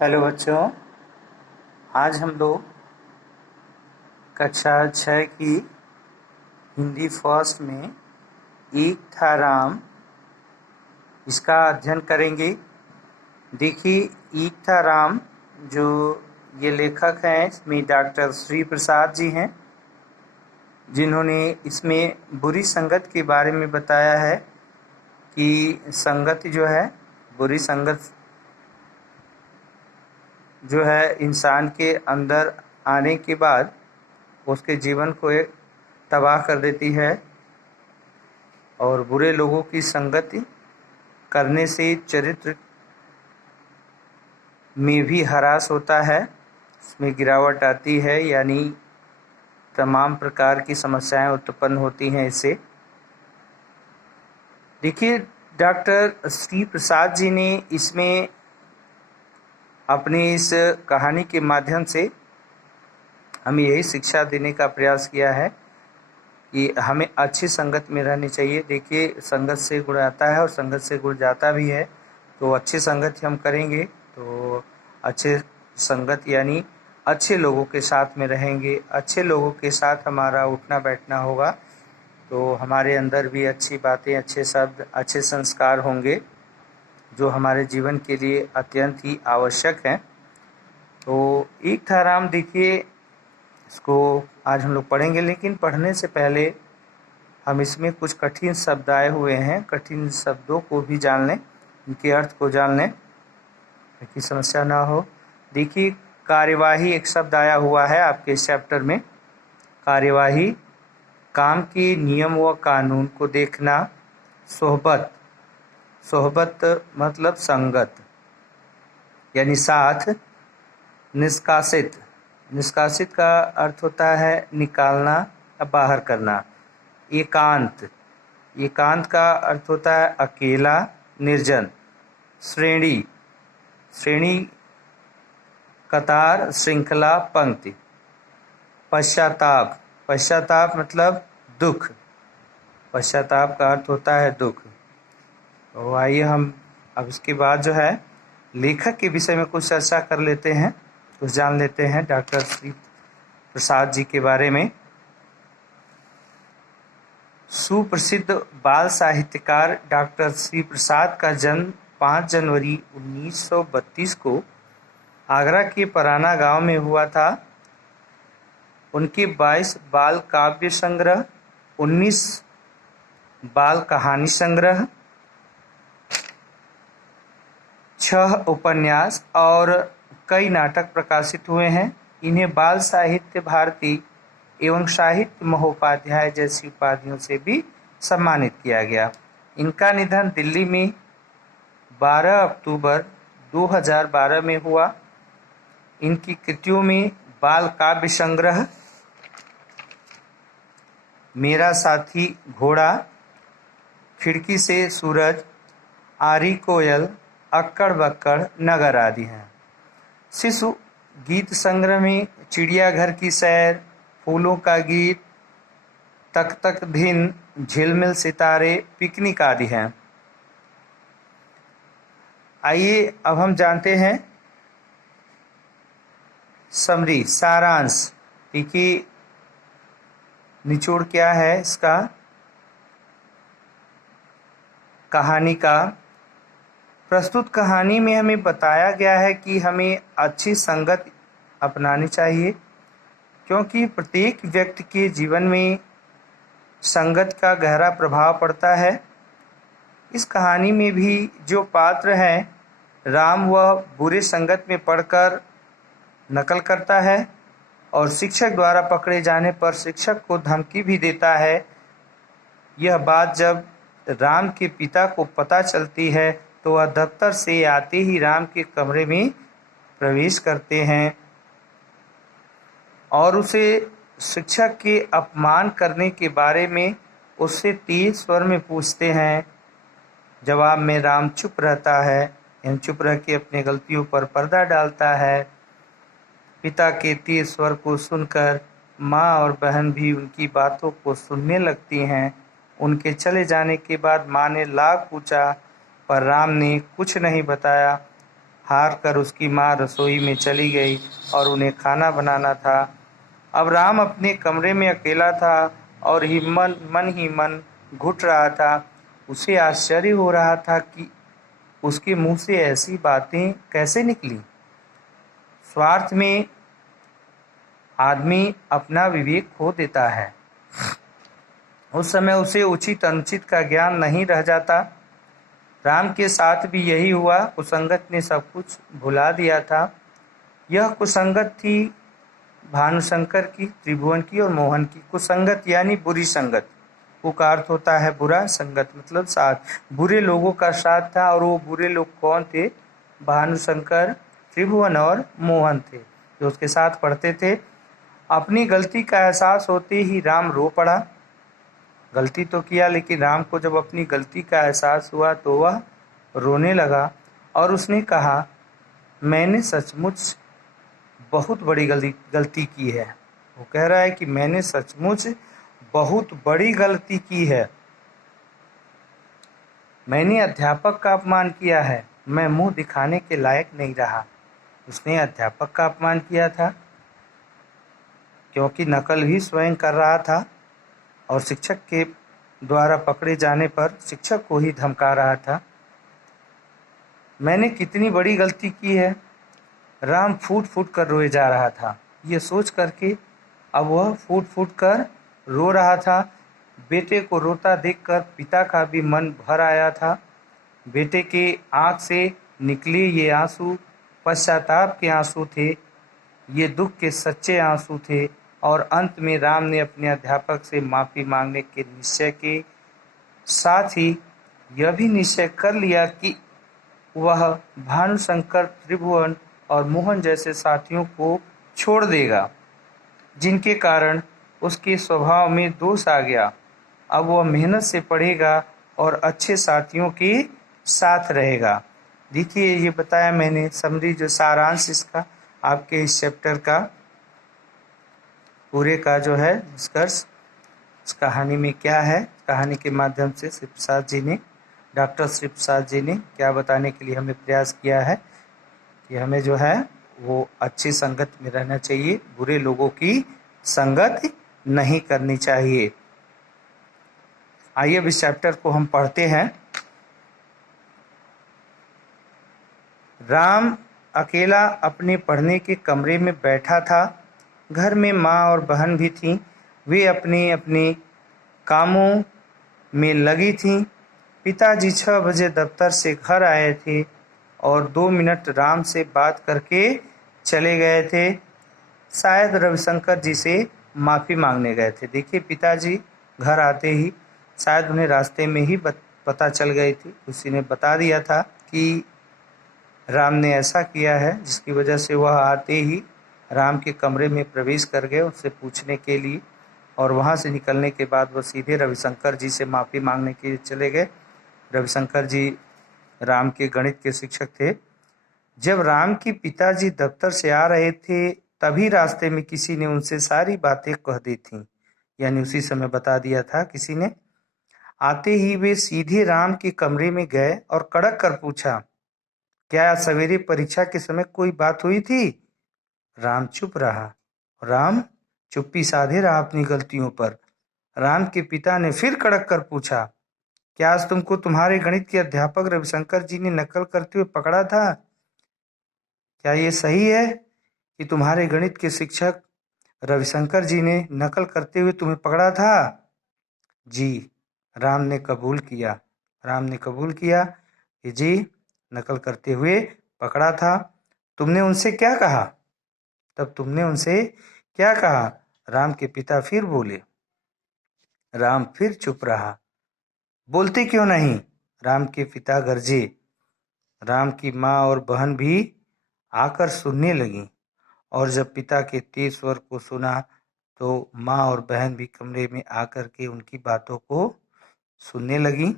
Hello बच्चों, आज हम लोग कक्षा 6 की हिंदी फर्स्ट में एक था राम इसका अध्ययन करेंगे। देखिए, एक था राम जो ये लेखक हैं, इसमें डॉक्टर श्री प्रसाद जी हैं, जिन्होंने इसमें बुरी संगत के बारे में बताया है कि संगत जो है, बुरी संगत जो है इंसान के अंदर आने के बाद उसके जीवन को एक तबाह कर देती है और बुरे लोगों की संगति करने से चरित्र में भी ह्रास होता है, इसमें गिरावट आती है, यानी तमाम प्रकार की समस्याएं उत्पन्न होती हैं इससे। देखिए, डॉक्टर श्री प्रसाद जी ने इसमें अपनी इस कहानी के माध्यम से हमें यही शिक्षा देने का प्रयास किया है कि हमें अच्छी संगत में रहनी चाहिए। देखिए, संगत से गुण आता है और संगत से गुण जाता भी है, तो अच्छी संगत हम करेंगे तो अच्छे संगत यानी अच्छे लोगों के साथ में रहेंगे, अच्छे लोगों के साथ हमारा उठना बैठना होगा, तो हमारे अंदर भी अच्छी बातें, अच्छे शब्द, अच्छे संस्कार होंगे जो हमारे जीवन के लिए अत्यंत ही आवश्यक हैं। तो एक था राम, देखिए, इसको आज हम लोग पढ़ेंगे, लेकिन पढ़ने से पहले हम इसमें कुछ कठिन शब्द आए हुए हैं, कठिन शब्दों को भी जान लें, इनके अर्थ को जान लें ताकि समस्या ना हो। देखिए, कार्यवाही एक शब्द आया हुआ है आपके इस चैप्टर में। कार्यवाही, काम के नियम व कानून को देखना। सोहबत, सोहबत मतलब संगत यानी साथ। निष्कासित, निष्कासित का अर्थ होता है निकालना या बाहर करना। एकांत, एकांत का अर्थ होता है अकेला, निर्जन। श्रेणी, श्रेणी कतार, श्रृंखला, पंक्ति। पश्चाताप, पश्चाताप मतलब दुख, पश्चाताप का अर्थ होता है दुख। तो आइए हम अब इसके बाद जो है लेखक के विषय में कुछ चर्चा कर लेते हैं, कुछ जान लेते हैं डॉक्टर श्री प्रसाद जी के बारे में। सुप्रसिद्ध बाल साहित्यकार डॉक्टर श्री प्रसाद का जन्म 5 जनवरी 1932 को आगरा के पराना गांव में हुआ था। उनके 22 बाल काव्य संग्रह, 19 बाल कहानी संग्रह, 6 उपन्यास और कई नाटक प्रकाशित हुए हैं। इन्हें बाल साहित्य भारती एवं साहित्य महोपाध्याय जैसी उपाधियों से भी सम्मानित किया गया। इनका निधन दिल्ली में 12 अक्टूबर 2012 में हुआ। इनकी कृतियों में बाल काव्य संग्रह मेरा साथी घोड़ा, खिड़की से सूरज, आरी कोयल, अक्कड़ बक्कड़, नगर आदि हैं। शिशु गीत संग्रह में चिड़ियाघर की सैर, फूलों का गीत, तक तक दिन, झिलमिल सितारे, पिकनिक आदि हैं। आइए अब हम जानते हैं समरी, सारांश। देखिए, निचोड़ क्या है इसका, कहानी का। प्रस्तुत कहानी में हमें बताया गया है कि हमें अच्छी संगत अपनानी चाहिए, क्योंकि प्रत्येक व्यक्ति के जीवन में संगत का गहरा प्रभाव पड़ता है। इस कहानी में भी जो पात्र हैं, राम वह बुरे संगत में पड़कर नकल करता है और शिक्षक द्वारा पकड़े जाने पर शिक्षक को धमकी भी देता है। यह बात जब राम के पिता को पता चलती है तो वह दफ्तर से आते ही राम के कमरे में प्रवेश करते हैं और उसे शिक्षक के अपमान करने के बारे में उससे तेज स्वर में पूछते हैं। जवाब में राम चुप रहता है, एवं चुप रह के अपनी गलतियों पर पर्दा डालता है। पिता के तेज स्वर को सुनकर माँ और बहन भी उनकी बातों को सुनने लगती हैं। उनके चले जाने के बाद माँ ने लाख पूछा पर राम ने कुछ नहीं बताया। हार कर उसकी माँ रसोई में चली गई और उन्हें खाना बनाना था। अब राम अपने कमरे में अकेला था और मन ही मन घुट रहा था। उसे आश्चर्य हो रहा था कि उसके मुंह से ऐसी बातें कैसे निकली। स्वार्थ में आदमी अपना विवेक खो देता है। उस समय उसे उचित अनुचित का ज्ञान नहीं रह जाता। राम के साथ भी यही हुआ। कुसंगत ने सब कुछ भुला दिया था। यह कुसंगत थी भानुशंकर की, त्रिभुवन की और मोहन की। कुसंगत यानी बुरी संगत। कु का अर्थ होता है बुरा, संगत मतलब साथ। बुरे लोगों का साथ था। और वो बुरे लोग कौन थे? भानुशंकर, त्रिभुवन और मोहन थे, जो उसके साथ पढ़ते थे। अपनी गलती का एहसास होते ही राम रो पड़ा। गलती तो किया, लेकिन राम को जब अपनी गलती का एहसास हुआ तो वह रोने लगा और उसने कहा, मैंने सचमुच बहुत बड़ी गलती की है। वो कह रहा है कि मैंने सचमुच बहुत बड़ी गलती की है। मैंने अध्यापक का अपमान किया है। मैं मुंह दिखाने के लायक नहीं रहा। उसने अध्यापक का अपमान किया था क्योंकि नकल भी स्वयं कर रहा था और शिक्षक के द्वारा पकड़े जाने पर शिक्षक को ही धमका रहा था। मैंने कितनी बड़ी गलती की है। राम फूट फूट कर रोए जा रहा था। ये सोच करके अब वह फूट फूट कर रो रहा था। बेटे को रोता देखकर पिता का भी मन भर आया था। बेटे के आँख से निकले ये आंसू पश्चाताप के आंसू थे। ये दुख के सच्चे आंसू थे। और अंत में राम ने अपने अध्यापक से माफ़ी मांगने के निश्चय के साथ ही यह भी निश्चय कर लिया कि वह भानुशंकर, त्रिभुवन और मोहन जैसे साथियों को छोड़ देगा जिनके कारण उसके स्वभाव में दोष आ गया। अब वह मेहनत से पढ़ेगा और अच्छे साथियों के साथ रहेगा। देखिए, ये बताया मैंने समरी जो सारांश इसका आपके इस चैप्टर का पूरे का जो है निष्कर्ष इस कहानी में क्या है। कहानी के माध्यम से श्री प्रसाद जी ने, डॉक्टर श्री प्रसाद जी ने क्या बताने के लिए हमें प्रयास किया है कि हमें जो है वो अच्छी संगत में रहना चाहिए, बुरे लोगों की संगत नहीं करनी चाहिए। आइए अब इस चैप्टर को हम पढ़ते हैं। राम अकेला अपने पढ़ने के कमरे में बैठा था। घर में माँ और बहन भी थीं। वे अपने अपने कामों में लगी थीं। पिताजी 6 बजे दफ्तर से घर आए थे और 2 मिनट राम से बात करके चले गए थे। शायद रविशंकर जी से माफ़ी मांगने गए थे। देखिए, पिताजी घर आते ही शायद उन्हें रास्ते में ही पता चल गई थी। उसी ने बता दिया था कि राम ने ऐसा किया है, जिसकी वजह से वह आते ही राम के कमरे में प्रवेश कर गए उससे पूछने के लिए। और वहाँ से निकलने के बाद वह सीधे रविशंकर जी से माफ़ी मांगने के लिए चले गए। रविशंकर जी राम के गणित के शिक्षक थे। जब राम के पिताजी दफ्तर से आ रहे थे तभी रास्ते में किसी ने उनसे सारी बातें कह दी थीं, यानी उसी समय बता दिया था किसी ने। आते ही वे सीधे राम के कमरे में गए और कड़क कर पूछा, क्या सवेरे परीक्षा के समय कोई बात हुई थी? राम चुप रहा। राम चुप्पी साधे रहा अपनी गलतियों पर। राम के पिता ने फिर कड़क कर पूछा, क्या आज तुमको तुम्हारे गणित के अध्यापक रविशंकर जी ने नकल करते हुए पकड़ा था? क्या ये सही है कि तुम्हारे गणित के शिक्षक रविशंकर जी ने नकल करते हुए तुम्हें पकड़ा था? जी, राम ने कबूल किया। राम ने कबूल किया कि जी, नकल करते हुए पकड़ा था। तुमने उनसे क्या कहा? तब तुमने उनसे क्या कहा? राम के पिता फिर बोले। राम फिर चुप रहा। बोलते क्यों नहीं? राम के पिता गरजे। राम की माँ और बहन भी आकर सुनने लगी और जब पिता के तेज स्वर को सुना तो माँ और बहन भी कमरे में आकर के उनकी बातों को सुनने लगी।